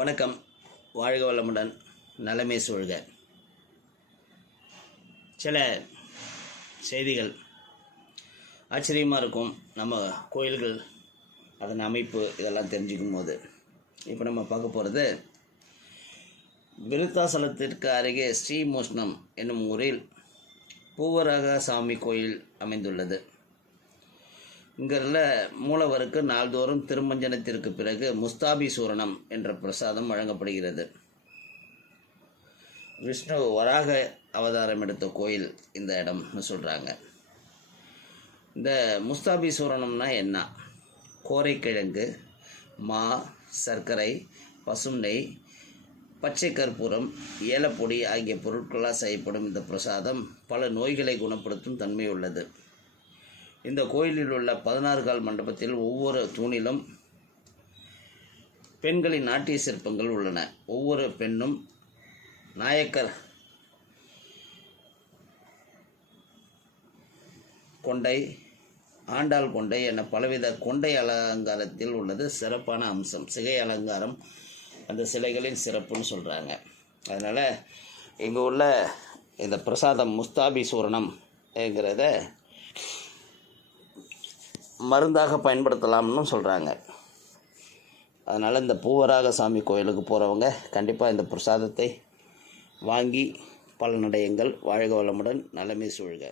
வணக்கம். வாழ்க வளமுடன் நலமே சூழ்க. சில செய்திகள். ஆச்சரியமாக இருக்கும் நம்ம கோயில்கள் அதன் அமைப்பு இதெல்லாம் தெரிஞ்சுக்கும் போது இப்போ நம்ம பார்க்க போகிறது விருத்தாசலத்திற்கு அருகே ஸ்ரீமோஷ்ணம் என்னும் ஊரில் பூவராக சாமி கோயில் அமைந்துள்ளது. இங்கிறதுல மூலவருக்கு நாள்தோறும் திருமஞ்சனத்திற்கு பிறகு முஸ்தாபி சூரணம் என்ற பிரசாதம் வழங்கப்படுகிறது. விஷ்ணு வராக அவதாரம் எடுத்த கோயில் இந்த இடம்னு சொல்கிறாங்க இந்த முஸ்தாபி சூரணம்னா என்ன? கோரைக்கிழங்கு மா சர்க்கரை பசும் நெய் பச்சை கற்பூரம் ஏலப்பொடி ஆகிய பொருட்களால் செய்யப்படும் இந்த பிரசாதம் பல நோய்களை குணப்படுத்தும் தன்மை உள்ளது. இந்த கோயிலில் உள்ள பதினாறு கால் மண்டபத்தில் ஒவ்வொரு தூணிலும் பெண்களின் நாட்டிய சிற்பங்கள் உள்ளன. ஒவ்வொரு பெண்ணும் நாயக்கர் கொண்டை ஆண்டாள் கொண்டை என பலவித கொண்டை அலங்காரத்தில் உள்ளது. சிறப்பான அம்சம். சிகை அலங்காரம் அந்த சிலைகளின் சிறப்புன்னு சொல்கிறாங்க அதனால் இங்கே உள்ள இந்த பிரசாதம் முஸ்தாபி சூரணம் என்கிறத மருந்தாக பயன்படுத்தலாம்னு சொல்கிறாங்க அதனால் இந்த பூவராக சாமி கோயிலுக்கு போகிறவங்க கண்டிப்பாக இந்த பிரசாதத்தை வாங்கி பலனடையுங்கள். வாழ்க வளமுடன். நலமே சூழ்க.